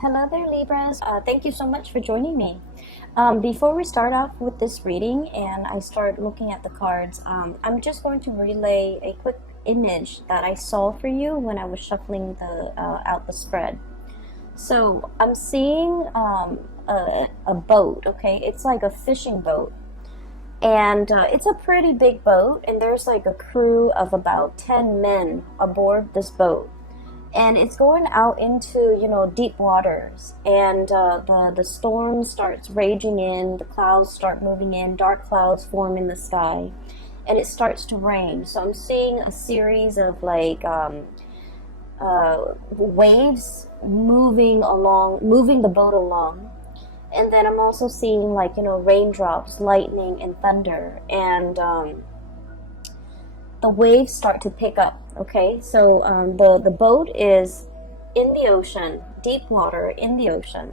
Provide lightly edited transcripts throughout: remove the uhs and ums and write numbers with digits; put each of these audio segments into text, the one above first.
Hello there, Libras. Thank you so much for joining me. Before we start off with this reading and I start looking at the cards, I'm just going to relay a quick image that I saw for you when I was shuffling out the spread. So I'm seeing a boat, okay? It's like a fishing boat. And it's a pretty big boat, and there's like a crew of about 10 men aboard this boat, and it's going out into deep waters, and the storm starts raging in, the clouds start moving in, dark clouds form in the sky, and it starts to rain. So I'm seeing a series of waves moving the boat along. And then I'm also seeing raindrops, lightning, and thunder, and the waves start to pick up. Okay, so the boat is in the ocean, deep water in the ocean,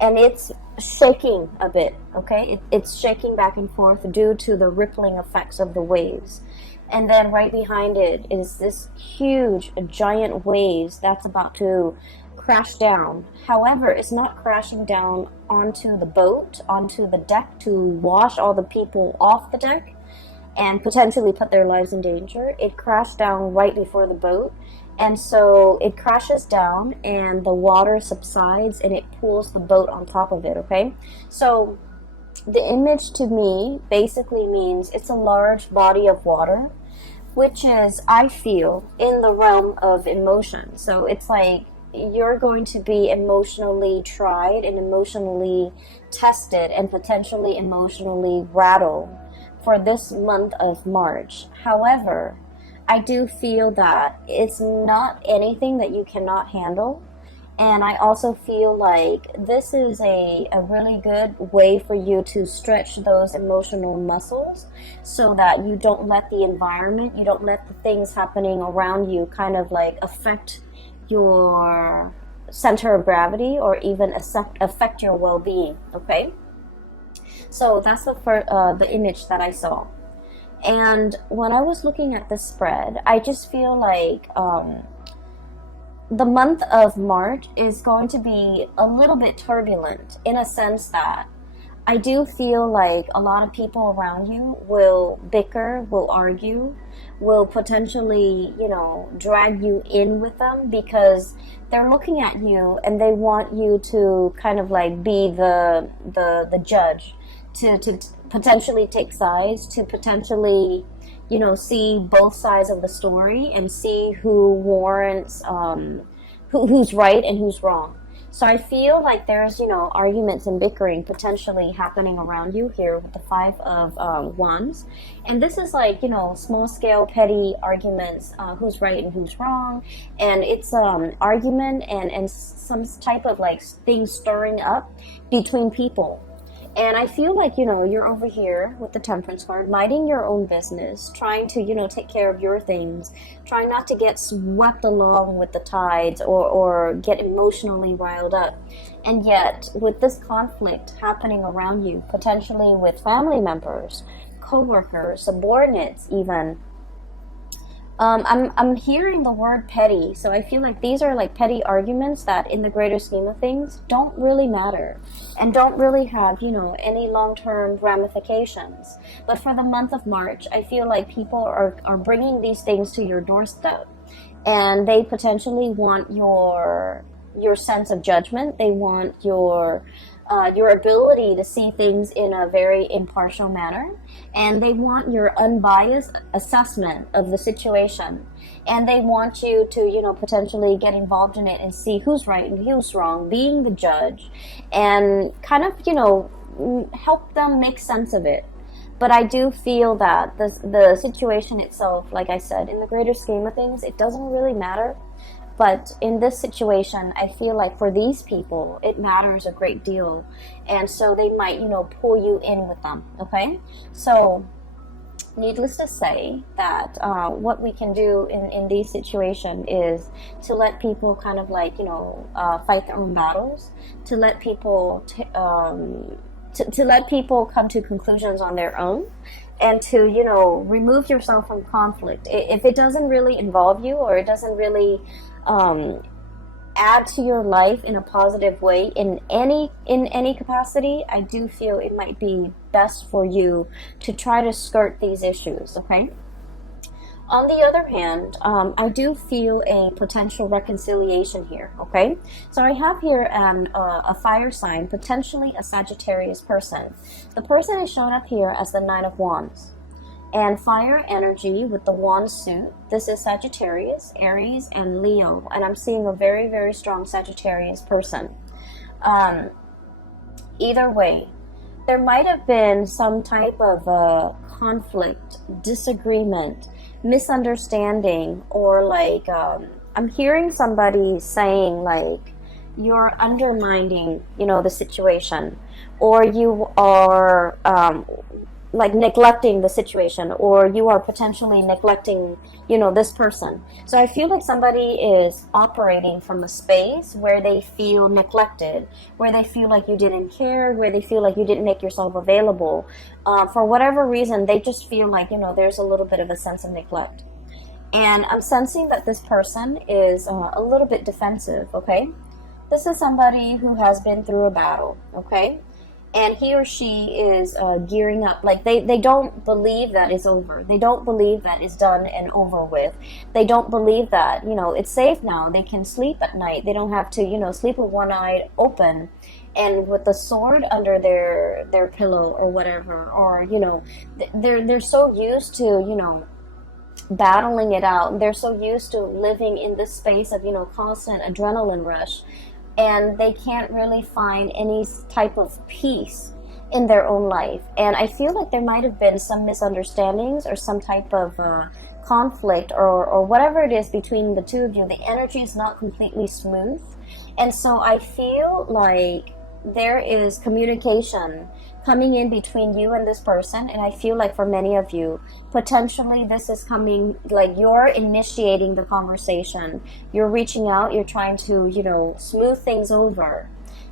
and it's shaking a bit. Okay, it's shaking back and forth due to the rippling effects of the waves. And then right behind it is this huge, giant waves that's about to crash down. However, it's not crashing down onto the boat, onto the deck to wash all the people off the deck and potentially put their lives in danger. It crashed down right before the boat, and so it crashes down and the water subsides and it pulls the boat on top of it. Okay, so the image to me basically means it's a large body of water, which is, I feel, in the realm of emotion. So it's like you're going to be emotionally tried and emotionally tested and potentially emotionally rattled for this month of March. However, I do feel that it's not anything that you cannot handle. And I also feel like this is a really good way for you to stretch those emotional muscles so that you don't let the environment, you don't let the things happening around you kind of like affect your center of gravity or even affect your well-being. Okay, so that's the image that I saw. And when I was looking at this spread, I just feel like the month of March is going to be a little bit turbulent, in a sense that I do feel like a lot of people around you will bicker, will argue, will potentially, drag you in with them because they're looking at you and they want you to kind of like be the judge, to potentially take sides, to potentially, see both sides of the story and see who warrants, who's right and who's wrong. So I feel like there's, arguments and bickering potentially happening around you here with the Five of Wands. And this is like, small scale, petty arguments, who's right and who's wrong. And it's argument and some type of like thing stirring up between people. And I feel like, you're over here with the Temperance card, minding your own business, trying to, take care of your things, trying not to get swept along with the tides or get emotionally riled up. And yet, with this conflict happening around you, potentially with family members, co-workers, subordinates even, I'm hearing the word petty, so I feel like these are like petty arguments that in the greater scheme of things don't really matter and don't really have, any long-term ramifications. But for the month of March, I feel like people are bringing these things to your doorstep, and they potentially want your sense of judgment. They want your ability to see things in a very impartial manner, and they want your unbiased assessment of the situation, and they want you to potentially get involved in it and see who's right and who's wrong, being the judge, and kind of help them make sense of it. But I do feel that the situation itself, like I said, in the greater scheme of things, it doesn't really matter. But in this situation, I feel like for these people, it matters a great deal. And so they might, pull you in with them, okay? So needless to say that what we can do in these situations is to let people kind of like, fight their own battles, to let people, to let people come to conclusions on their own, and to, remove yourself from conflict. If it doesn't really involve you, or it doesn't really add to your life in a positive way in any capacity, I do feel it might be best for you to try to skirt these issues, okay? On the other hand, I do feel a potential reconciliation here, okay? So I have here a fire sign, potentially a Sagittarius person. The person is shown up here as the Nine of Wands. And fire energy with the wand suit. This is Sagittarius, Aries, and Leo. And I'm seeing a very, very strong Sagittarius person. Either way, there might have been some type of conflict, disagreement, misunderstanding, or like I'm hearing somebody saying like you're undermining, you know, the situation, or you are like neglecting the situation, or you are potentially neglecting, you know, this person. So I feel like somebody is operating from a space where they feel neglected, where they feel like you didn't care, where they feel like you didn't make yourself available. For whatever reason, they just feel like, you know, there's a little bit of a sense of neglect. And I'm sensing that this person is a little bit defensive, okay? This is somebody who has been through a battle, okay? And he or she is gearing up. Like they don't believe that it's over. They don't believe that it's done and over with. They don't believe that, you know, it's safe now. They can sleep at night. They don't have to, you know, sleep with one eye open and with the sword under their pillow or whatever. Or, you know, they're so used to, you know, battling it out. They're so used to living in this space of, you know, constant adrenaline rush. And they can't really find any type of peace in their own life. And I feel like there might have been some misunderstandings or some type of conflict or whatever it is between the two of you. The energy is not completely smooth. And so I feel like there is communication coming in between you and this person. And I feel like for many of you, potentially this is coming, like you're initiating the conversation. You're reaching out, you're trying to, you know, smooth things over.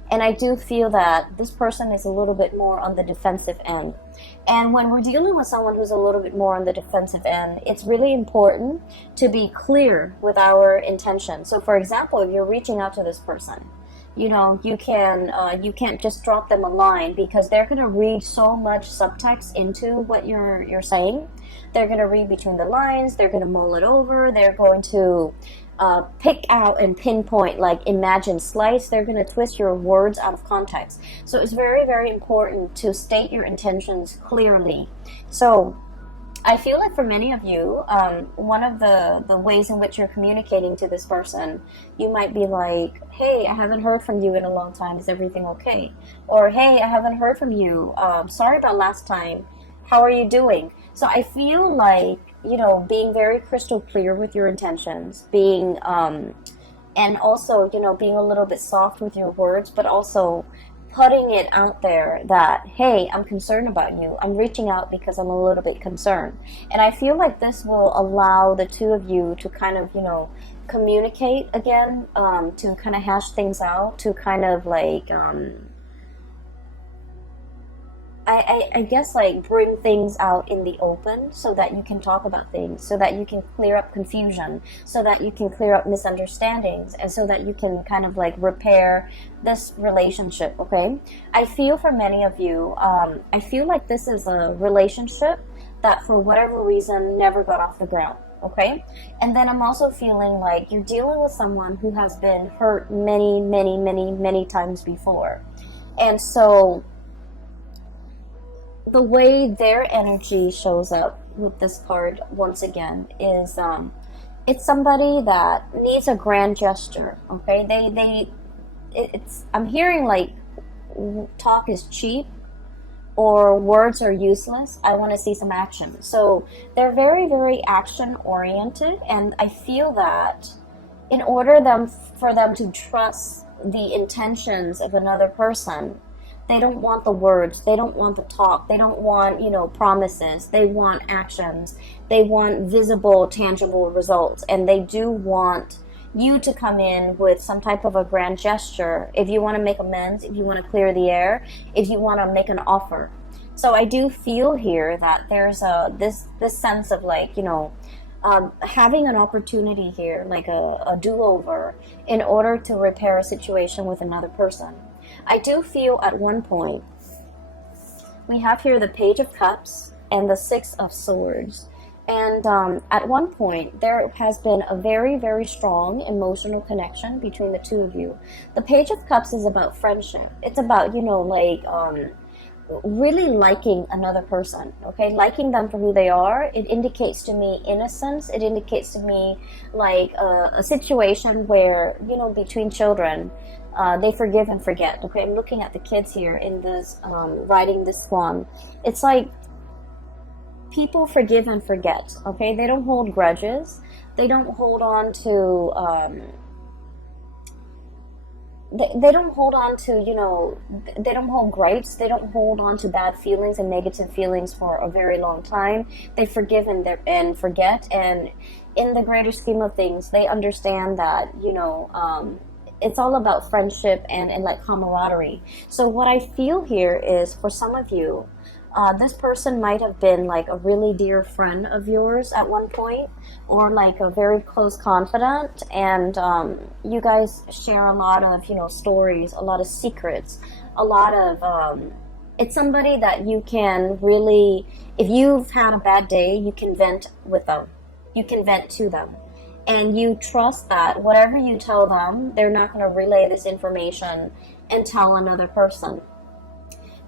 And I do feel that this person is a little bit more on the defensive end. And when we're dealing with someone who's a little bit more on the defensive end, it's really important to be clear with our intention. So for example, if you're reaching out to this person, you know, you can't just drop them a line, because they're going to read so much subtext into what you're saying. They're going to read between the lines. They're going to mull it over. They're going to pick out and pinpoint, like imagine slice. They're going to twist your words out of context. So it's very, very important to state your intentions clearly. So I feel like for many of you, one of the ways in which you're communicating to this person, you might be like, hey, I haven't heard from you in a long time. Is everything okay? Or, hey, I haven't heard from you. Sorry about last time. How are you doing? So I feel like, you know, being very crystal clear with your intentions, being, and also, you know, being a little bit soft with your words, but also putting it out there that, hey, I'm concerned about you. I'm reaching out because I'm a little bit concerned. And I feel like this will allow the two of you to kind of, you know, communicate again, to kind of hash things out, to kind of like, I guess like bring things out in the open so that you can talk about things, so that you can clear up confusion, so that you can clear up misunderstandings, and so that you can kind of like repair this relationship, okay? I feel for many of you, I feel like this is a relationship that for whatever reason never got off the ground, okay? And then I'm also feeling like you're dealing with someone who has been hurt many, many, many, many times before. And so the way their energy shows up with this card once again is it's somebody that needs a grand gesture, okay? I'm hearing like talk is cheap or words are useless. I want to see some action. So they're very, very action oriented, and I feel that in order for them to trust the intentions of another person, they don't want the words, they don't want the talk, they don't want, you know, promises, they want actions, they want visible, tangible results, and they do want you to come in with some type of a grand gesture if you want to make amends, if you want to clear the air, if you want to make an offer. So I do feel here that there's this sense of like, you know, having an opportunity here, like a do-over, in order to repair a situation with another person. I do feel at one point, we have here the Page of Cups and the Six of Swords. And at one point, there has been a very, very strong emotional connection between the two of you. The Page of Cups is about friendship. It's about, you know, like really liking another person, okay? Liking them for who they are. It indicates to me innocence. It indicates to me like a situation where, you know, between children, they forgive and forget, okay? I'm looking at the kids here in this, riding this swan. It's like people forgive and forget, okay? They don't hold grudges. They don't hold on to, they don't hold on to, you know, they don't hold gripes. They don't hold on to bad feelings and negative feelings for a very long time. They forgive and forget. And in the greater scheme of things, they understand that, you know, it's all about friendship and like camaraderie. So what I feel here is, for some of you, this person might have been like a really dear friend of yours at one point, or like a very close confidant, and you guys share a lot of, you know, stories, a lot of secrets, a lot of, it's somebody that you can really, if you've had a bad day, you can vent with them, you can vent to them, and you trust that whatever you tell them, they're not going to relay this information and tell another person.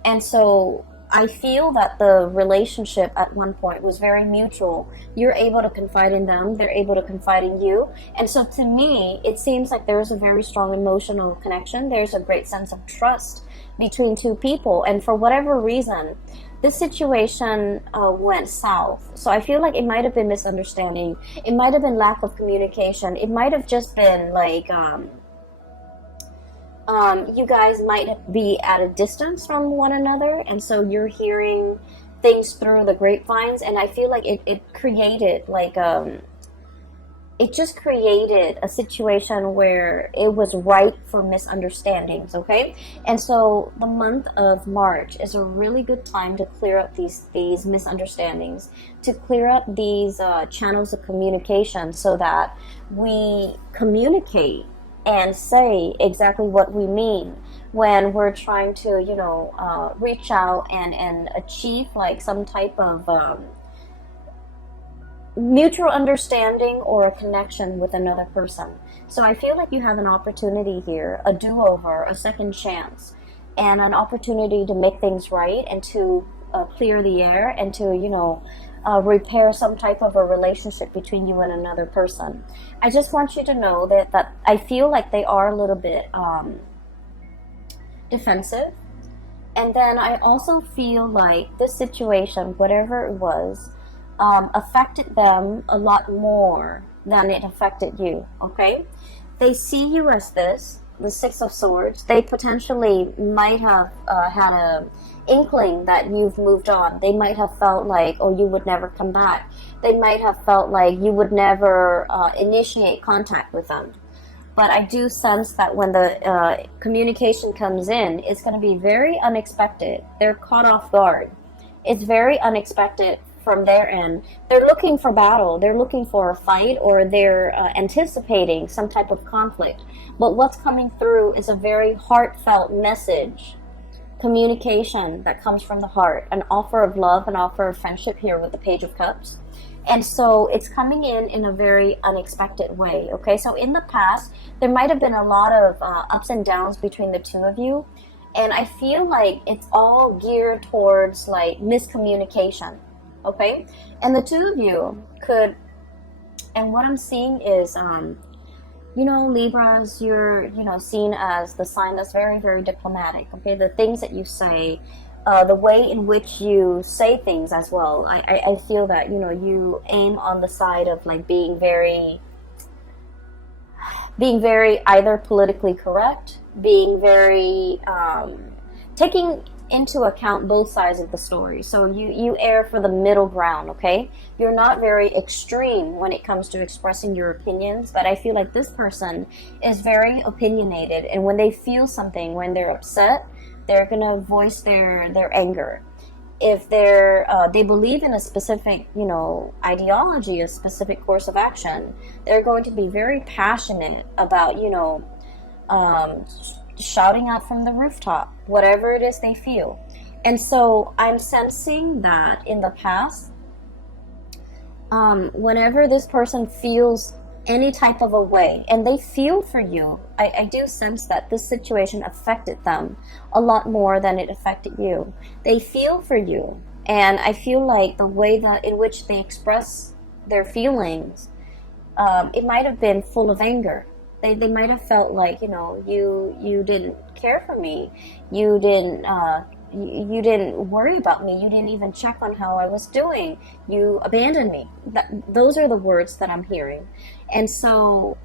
And so I feel that the relationship at one point was very mutual. You're able to confide in them, they're able to confide in you. And so to me, it seems like there's a very strong emotional connection. There's a great sense of trust between two people. And for whatever reason, this situation went south. So I feel like it might have been misunderstanding. It might have been lack of communication. It might have just been like, you guys might be at a distance from one another, and so you're hearing things through the grapevines, and I feel like it created like it just created a situation where it was ripe for misunderstandings, okay? And so the month of March is a really good time to clear up these misunderstandings, to clear up these channels of communication, so that we communicate and say exactly what we mean when we're trying to, you know, reach out and achieve like some type of mutual understanding or a connection with another person. So I feel like you have an opportunity here, a do-over, a second chance, and an opportunity to make things right and to clear the air and to, you know, repair some type of a relationship between you and another person. I just want you to know that I feel like they are a little bit defensive. And then I also feel like this situation, whatever it was, affected them a lot more than it affected you, okay? They see you as this, the Six of Swords. They potentially might have had a inkling that you've moved on. They might have felt like, oh, you would never come back. They might have felt like you would never initiate contact with them. But I do sense that when the communication comes in, it's going to be very unexpected. They're caught off guard. It's very unexpected from their end. They're looking for battle. They're looking for a fight, or they're anticipating some type of conflict. But what's coming through is a very heartfelt message, communication that comes from the heart, an offer of love, an offer of friendship here with the Page of Cups. And so it's coming in a very unexpected way, okay? So in the past, there might have been a lot of ups and downs between the two of you, and I feel like it's all geared towards like miscommunication, okay? And the two of you could, and what I'm seeing is, you know, Libras, you're, you know, seen as the sign that's very, very diplomatic, okay? The things that you say, the way in which you say things as well. I feel that, you know, you aim on the side of like being very either politically correct, being very, taking into account both sides of the story. So you err for the middle ground, okay? You're not very extreme when it comes to expressing your opinions, but I feel like this person is very opinionated, and when they feel something, when they're upset, they're gonna voice their anger. if they believe in a specific, you know, ideology, a specific course of action, they're going to be very passionate about, you know, shouting out from the rooftop, whatever it is they feel. And so I'm sensing that in the past, whenever this person feels any type of a way and they feel for you, I do sense that this situation affected them a lot more than it affected you. They feel for you, and I feel like the way that in which they express their feelings, it might have been full of anger. They might have felt like, you know, you didn't care for me, you didn't worry about me, you didn't even check on how I was doing, you abandoned me. Those are the words that I'm hearing. And so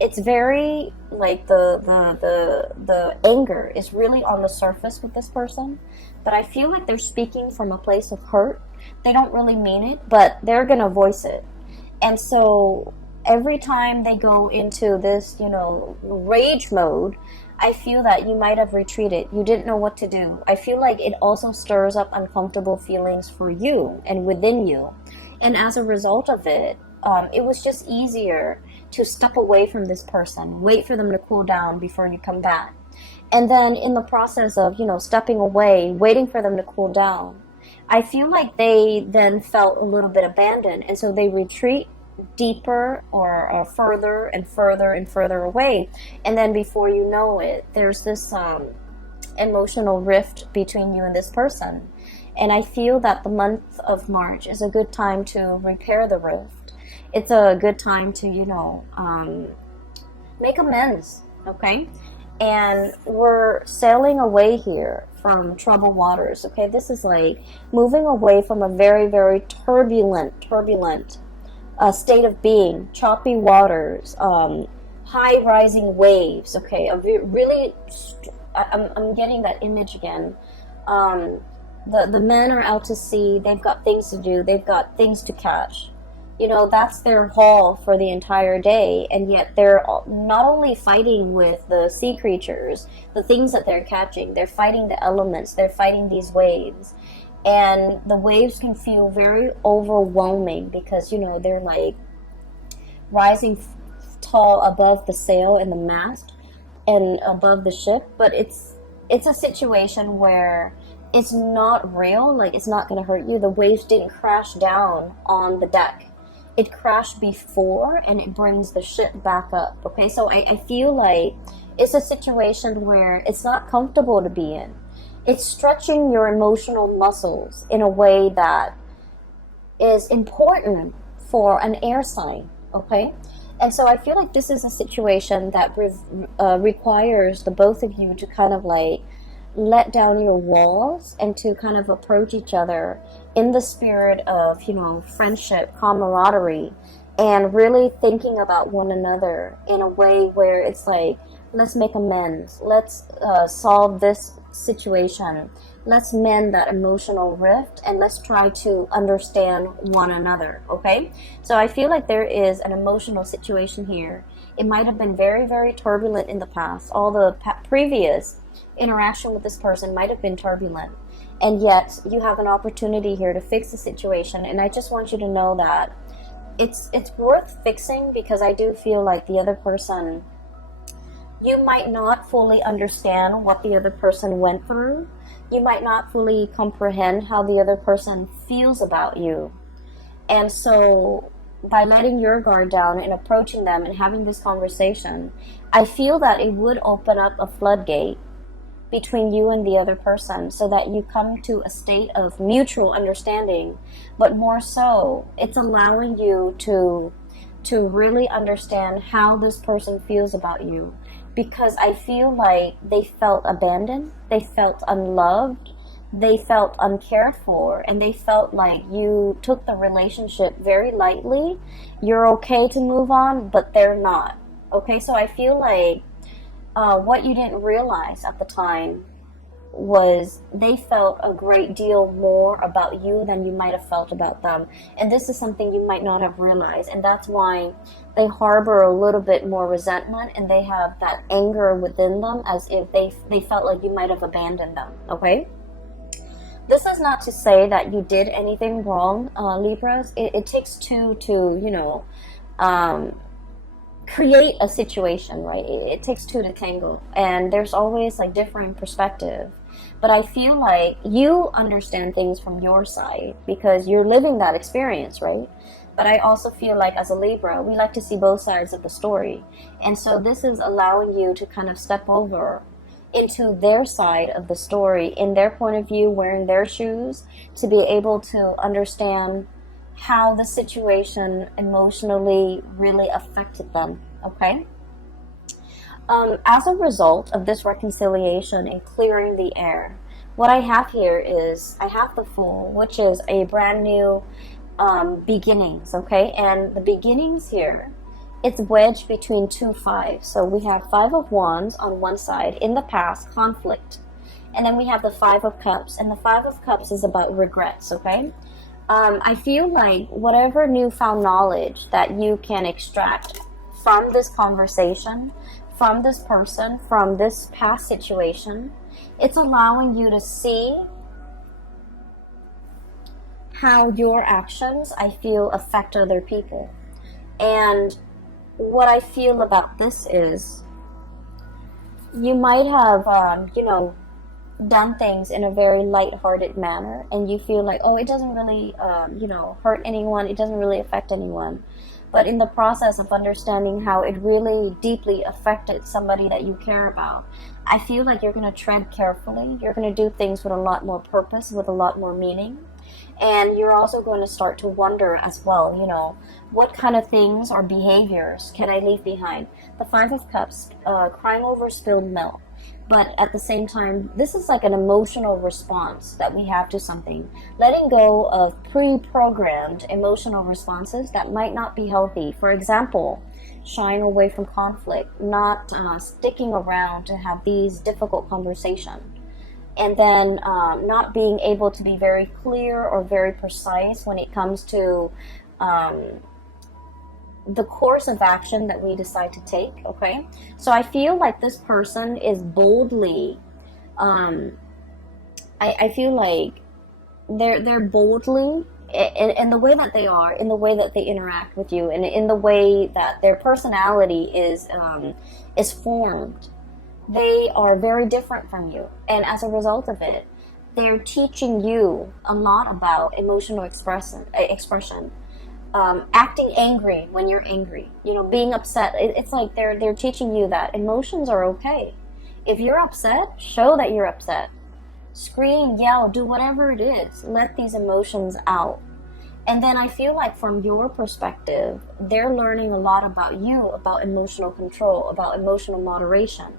it's very like the anger is really on the surface with this person, but I feel like they're speaking from a place of hurt. They don't really mean it, but they're gonna voice it. And so every time they go into this, you know, rage mode, I feel that you might have retreated. You didn't know what to do. I feel like it also stirs up uncomfortable feelings for you and within you. And as a result of it, it was just easier to step away from this person, wait for them to cool down before you come back. And then in the process of, you know, stepping away, waiting for them to cool down, I feel like they then felt a little bit abandoned. And so they retreat deeper or further and further and further away, and then before you know it, there's this emotional rift between you and this person. And I feel that the month of March is a good time to repair the rift. It's a good time to, you know, make amends, okay? And we're sailing away here from troubled waters, okay? This is like moving away from a very, very turbulent state of being, choppy waters, high rising waves, okay? I'm getting that image again. The men are out to sea, they've got things to do, they've got things to catch. You know, that's their haul for the entire day, and yet they're not only fighting with the sea creatures, the things that they're catching, they're fighting the elements, they're fighting these waves. And the waves can feel very overwhelming because, you know, they're like rising tall above the sail and the mast and above the ship. But it's a situation where it's not real, like it's not going to hurt you. The waves didn't crash down on the deck. It crashed before and it brings the ship back up. Okay, so I feel like it's a situation where it's not comfortable to be in. It's stretching your emotional muscles in a way that is important for an air sign, okay? And so I feel like this is a situation that requires the both of you to kind of like let down your walls and to kind of approach each other in the spirit of, you know, friendship, camaraderie, and really thinking about one another in a way where it's like, let's make amends, let's solve this situation, let's mend that emotional rift, and let's try to understand one another, okay? So I feel like there is an emotional situation here. It might have been very, very turbulent in the past. All the previous interaction with this person might have been turbulent, and yet you have an opportunity here to fix the situation. And I just want you to know that it's worth fixing, because I do feel like the other person, you might not fully understand what the other person went through. You might not fully comprehend how the other person feels about you. And so by letting your guard down and approaching them and having this conversation, I feel that it would open up a floodgate between you and the other person, so that you come to a state of mutual understanding. But more so, it's allowing you to really understand how this person feels about you. Because I feel like they felt abandoned, they felt unloved, they felt uncared for, and they felt like you took the relationship very lightly. You're okay to move on, but they're not. Okay, so I feel like what you didn't realize at the time was they felt a great deal more about you than you might have felt about them. And this is something you might not have realized, and that's why they harbor a little bit more resentment, and they have that anger within them, as if they felt like you might have abandoned them, okay? This is not to say that you did anything wrong, Libras. It takes two to, you know, create a situation, right? It takes two to tango, and there's always like different perspective. But I feel like you understand things from your side because you're living that experience, right? But I also feel like as a Libra, we like to see both sides of the story. And so this is allowing you to kind of step over into their side of the story, in their point of view, wearing their shoes, to be able to understand how the situation emotionally really affected them, okay? As a result of this reconciliation and clearing the air, what I have here is I have the Fool, which is a brand new beginnings, okay? And the beginnings here, it's wedged between two fives. So we have Five of Wands on one side, in the past, conflict. And then we have the Five of Cups, and the Five of Cups is about regrets, okay? I feel like whatever newfound knowledge that you can extract from this conversation, from this person, from this past situation, it's allowing you to see how your actions, I feel, affect other people. And what I feel about this is you might have, you know, done things in a very light-hearted manner, and you feel like, oh, it doesn't really, you know, hurt anyone, it doesn't really affect anyone. But in the process of understanding how it really deeply affected somebody that you care about, I feel like you're going to tread carefully. You're going to do things with a lot more purpose, with a lot more meaning. And you're also going to start to wonder as well, you know, what kind of things or behaviors can I leave behind? The Five of Cups, crying over spilled milk. But at the same time, this is like an emotional response that we have to something. Letting go of pre-programmed emotional responses that might not be healthy. For example, shying away from conflict, not sticking around to have these difficult conversations. And then not being able to be very clear or very precise when it comes to the course of action that we decide to take, okay? So I feel like this person is boldly, I feel like they're boldly, in the way that they are, in the way that they interact with you, and in the way that their personality is formed. They are very different from you, and as a result of it, they're teaching you a lot about emotional expression. Acting angry when you're angry, you know, being upset. It's like they're teaching you that emotions are okay. If you're upset, show that you're upset. Scream, yell, do whatever it is. Let these emotions out. And then I feel like from your perspective, they're learning a lot about you, about emotional control, about emotional moderation.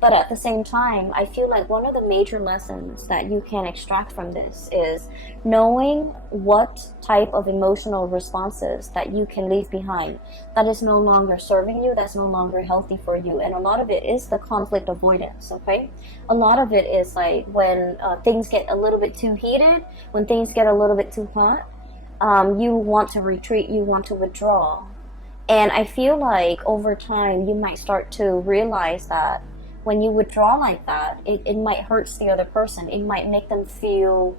But at the same time, I feel like one of the major lessons that you can extract from this is knowing what type of emotional responses that you can leave behind that is no longer serving you, that's no longer healthy for you. And a lot of it is the conflict avoidance, okay? A lot of it is like when things get a little bit too heated, when things get a little bit too hot, you want to retreat, you want to withdraw. And I feel like over time, you might start to realize that when you withdraw like that, it might hurt the other person. It might make them feel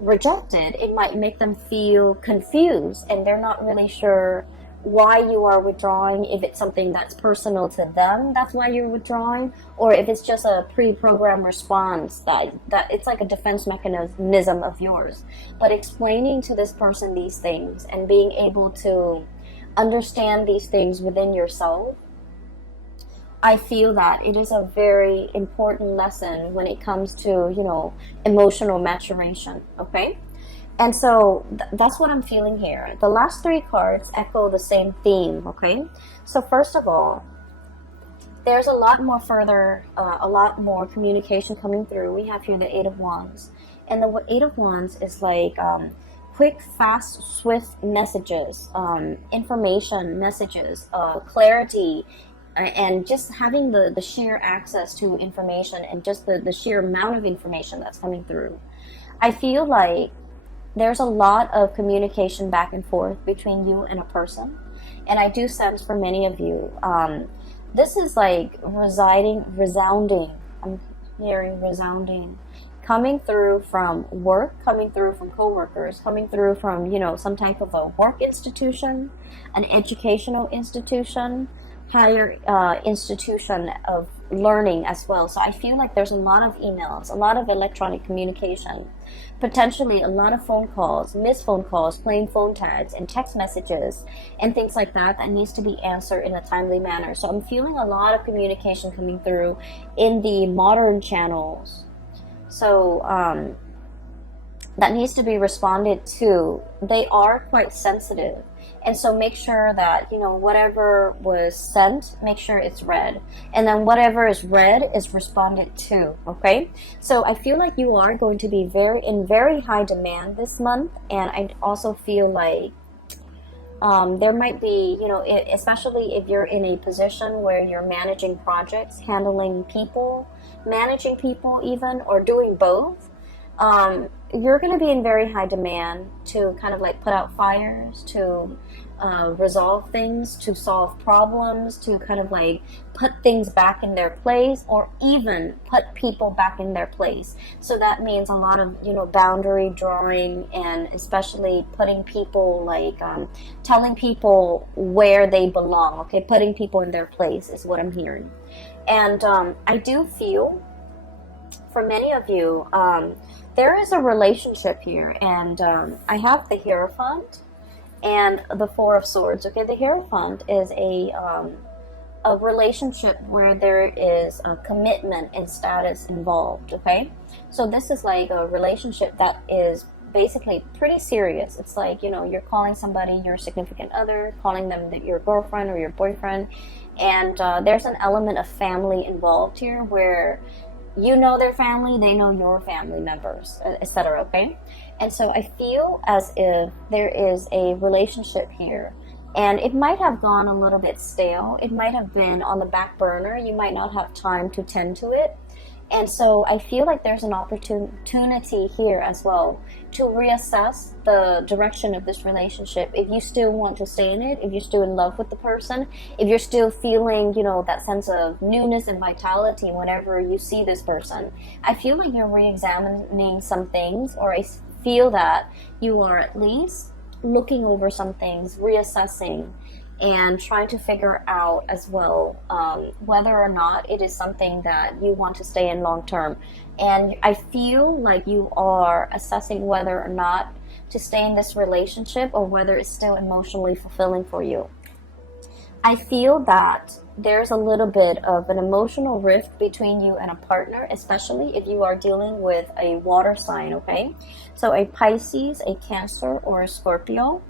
rejected. It might make them feel confused, and they're not really sure why you are withdrawing, if it's something that's personal to them, that's why you're withdrawing, or if it's just a pre-programmed response that it's like a defense mechanism of yours. But explaining to this person these things and being able to understand these things within yourself, I feel that it is a very important lesson when it comes to, you know, emotional maturation, okay? And so that's what I'm feeling here. The last three cards echo the same theme, okay? So first of all, there's a lot more communication coming through. We have here the Eight of Wands. And the Eight of Wands is like quick, fast, swift messages, information messages, clarity, and just having the sheer access to information and just the sheer amount of information that's coming through. I feel like there's a lot of communication back and forth between you and a person. And I do sense for many of you, this is like resounding. I'm hearing resounding. coming through from work, coming through from coworkers, coming through from, you know, some type of a work institution, an educational institution, higher institution of learning as well. So I feel like there's a lot of emails, a lot of electronic communication, potentially a lot of phone calls, missed phone calls, playing phone tags and text messages and things like that that needs to be answered in a timely manner. So I'm feeling a lot of communication coming through in the modern channels. So that needs to be responded to. They are quite sensitive. And so make sure that, you know, whatever was sent, make sure it's read. And then whatever is read is responded to, okay? So I feel like you are going to be in very high demand this month. And I also feel like there might be, you know, especially if you're in a position where you're managing projects, handling people, managing people even, or doing both, you're going to be in very high demand to kind of like put out fires, to resolve things, to solve problems, to kind of like put things back in their place, or even put people back in their place. So that means a lot of, you know, boundary drawing, and especially putting people like telling people where they belong, okay? Putting people in their place is what I'm hearing. And I do feel for many of you, there is a relationship here, and I have the Hierophant and the Four of Swords. Okay, the Hierophant is a relationship where there is a commitment and status involved. Okay, so this is like a relationship that is basically pretty serious. It's like, you know, you're calling somebody your significant other, calling them your girlfriend or your boyfriend, and there's an element of family involved here where you know their family, they know your family members, etc. Okay, and so I feel as if there is a relationship here, and it might have gone a little bit stale. It might have been on the back burner. You might not have time to tend to it. And so I feel like there's an opportunity here as well to reassess the direction of this relationship. If you still want to stay in it, if you're still in love with the person, if you're still feeling, you know, that sense of newness and vitality whenever you see this person, I feel like you're re-examining some things, or I feel that you are at least looking over some things, reassessing, and trying to figure out as well whether or not it is something that you want to stay in long term. And I feel like you are assessing whether or not to stay in this relationship, or whether it's still emotionally fulfilling for you. I feel that there's a little bit of an emotional rift between you and a partner, especially if you are dealing with a water sign, okay? So a Pisces, a Cancer, or a Scorpio.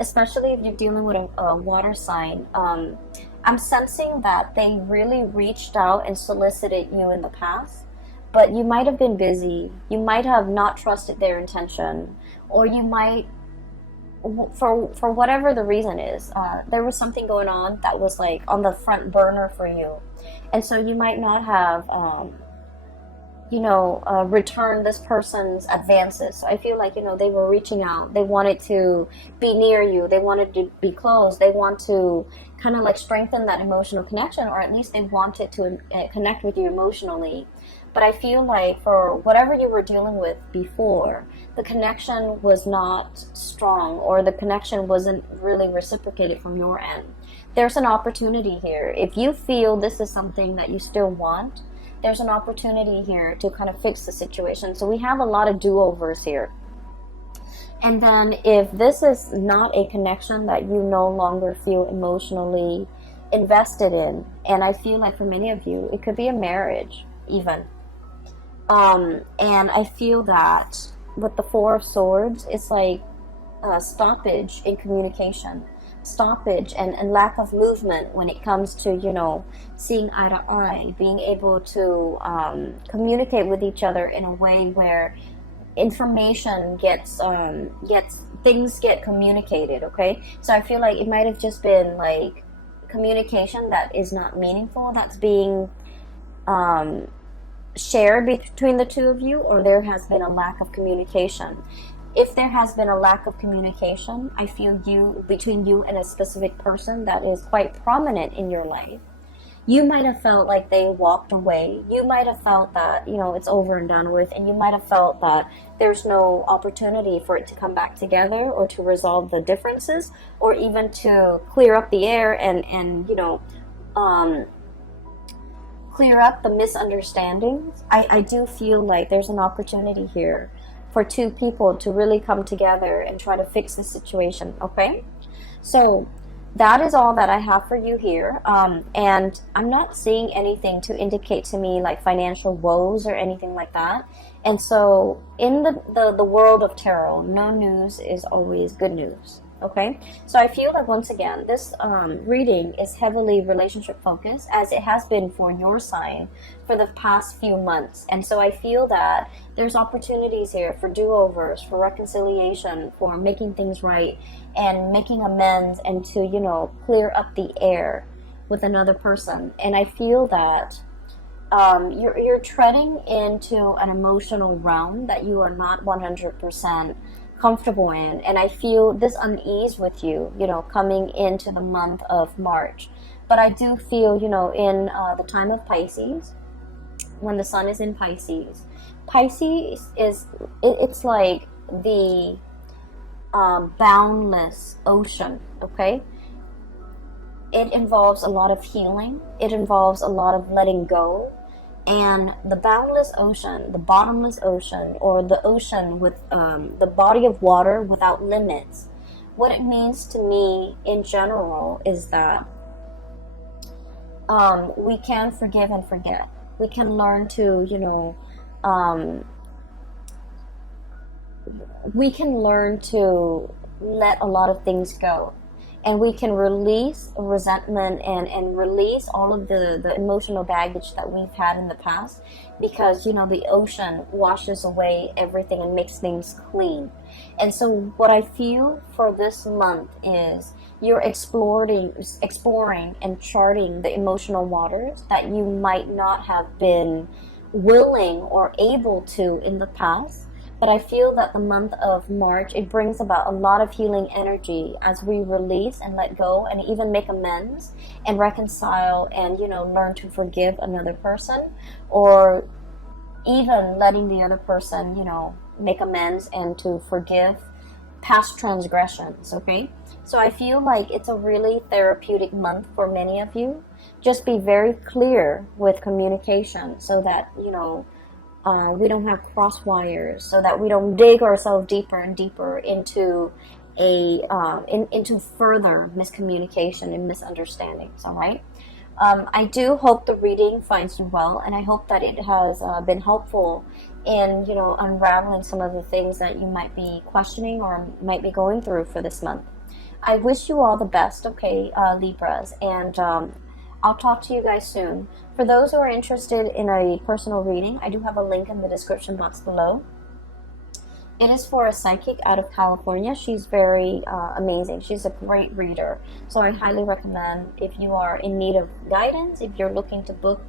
Especially if you're dealing with a water sign, I'm sensing that they really reached out and solicited you in the past, but you might have been busy. You might have not trusted their intention, or you might, for whatever the reason is, there was something going on that was like on the front burner for you, and so you might not have return this person's advances. So I feel like, you know, they were reaching out. They wanted to be near you. They wanted to be close. They want to kind of like strengthen that emotional connection, or at least they wanted to connect with you emotionally. But I feel like for whatever you were dealing with before, the connection was not strong, or the connection wasn't really reciprocated from your end. There's an opportunity here. If you feel this is something that you still want, there's an opportunity here to kind of fix the situation. So we have a lot of do-overs here. And then if this is not a connection that you no longer feel emotionally invested in, and I feel like for many of you, it could be a marriage even. And I feel that with the Four of Swords, it's like a stoppage in communication. Stoppage and lack of movement when it comes to, you know, seeing eye to eye, being able to communicate with each other in a way where information things get communicated. Okay, so I feel like it might have just been like communication that is not meaningful, that's being shared between the two of you, or there has been a lack of communication. If there has been a lack of communication, I feel between you and a specific person that is quite prominent in your life, You might have felt like they walked away. You might have felt that, you know, it's over and done with, and you might have felt that there's no opportunity for it to come back together or to resolve the differences or even to clear up the air and you know, clear up the misunderstandings. I do feel like there's an opportunity here for two people to really come together and try to fix the situation, okay? So that is all that I have for you here. And I'm not seeing anything to indicate to me like financial woes or anything like that. And so in the world of tarot, no news is always good news. Okay, so I feel that once again, this reading is heavily relationship focused, as it has been for your sign for the past few months. And so I feel that there's opportunities here for do-overs, for reconciliation, for making things right and making amends, and to, you know, clear up the air with another person. And I feel that you're treading into an emotional realm that you are not 100% comfortable in, and I feel this unease with you, you know, coming into the month of March. But I do feel, you know, in the time of Pisces, when the sun is in Pisces, Pisces is it's like the boundless ocean. Okay, it involves a lot of healing. It involves a lot of letting go. And the boundless ocean, the bottomless ocean, or the ocean with the body of water without limits, what it means to me in general is that we can forgive and forget. We can learn to, you know, we can learn to let a lot of things go. And we can release resentment and release all of the emotional baggage that we've had in the past, because, you know, the ocean washes away everything and makes things clean. And so what I feel for this month is you're exploring and charting the emotional waters that you might not have been willing or able to in the past. But I feel that the month of March, it brings about a lot of healing energy as we release and let go and even make amends and reconcile and, you know, learn to forgive another person, or even letting the other person, you know, make amends and to forgive past transgressions, okay? So I feel like it's a really therapeutic month for many of you. Just be very clear with communication so that, you know, we don't have cross wires, so that we don't dig ourselves deeper and deeper into into further miscommunication and misunderstandings. All right. I do hope the reading finds you well, and I hope that it has been helpful in, you know, unraveling some of the things that you might be questioning or might be going through for this month. I wish you all the best, okay, Libras, and I'll talk to you guys soon. For those who are interested in a personal reading, I do have a link in the description box below. It is for a psychic out of California. She's very amazing. She's a great reader. So I highly recommend, if you are in need of guidance, if you're looking to book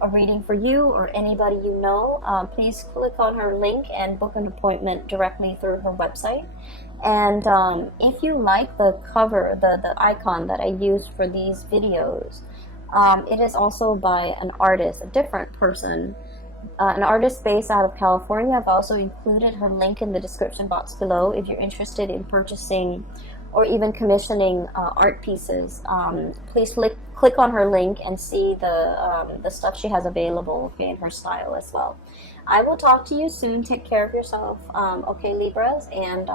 a reading for you or anybody you know, please click on her link and book an appointment directly through her website. And if you like the cover, the icon that I use for these videos, it is also by an artist, a different person, an artist based out of California. I've also included her link in the description box below if you're interested in purchasing or even commissioning art pieces. Please click on her link and see the stuff she has available, okay, in her style as well. I will talk to you soon. Take care of yourself, okay, Libras, and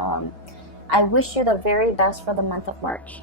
I wish you the very best for the month of March.